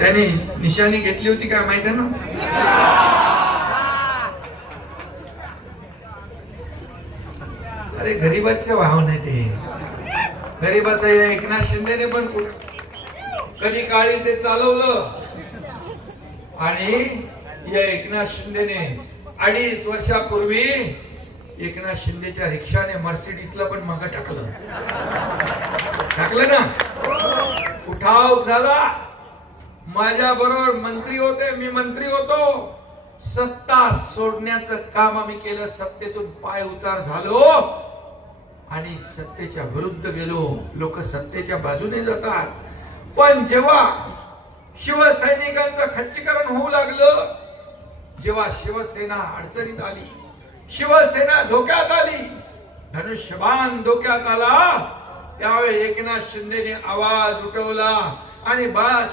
त्यांनी निशाणी घेतली होती काय माहिती आहे ना? अरे गरीबाचं वाहन आहे ते. गरीबाचं एकनाथ शिंदेने पण कधी काळी ते चालवलं आणि या एकनाथ शिंदेने 2.5 वर्षापूर्वी एकनाथ शिंदेच्या रिक्षाने मर्सिडीजला पण मागे टाकलं ना. उठाव झाला. माझ्या बरोबर मंत्री होते, मी मंत्री होतो. सत्ता सोडण्याचं काम आम्ही केलं. सत्तेतून पाय उतार झालो आणि सत्तेच्या विरुद्ध गेलो. लोक सत्तेच्या बाजूने जातात, पण जेव्हा शिवसैनिकांचं खच्चीकरण होऊ लागलं, जेव्हा शिवसेना अडचणीत आली, शिवसेना धोक्यात आली, धनुष्यबाण धोक्यात आला, त्यावेळी एकनाथ शिंदेने आवाज उठवला आणि बाळासाहेब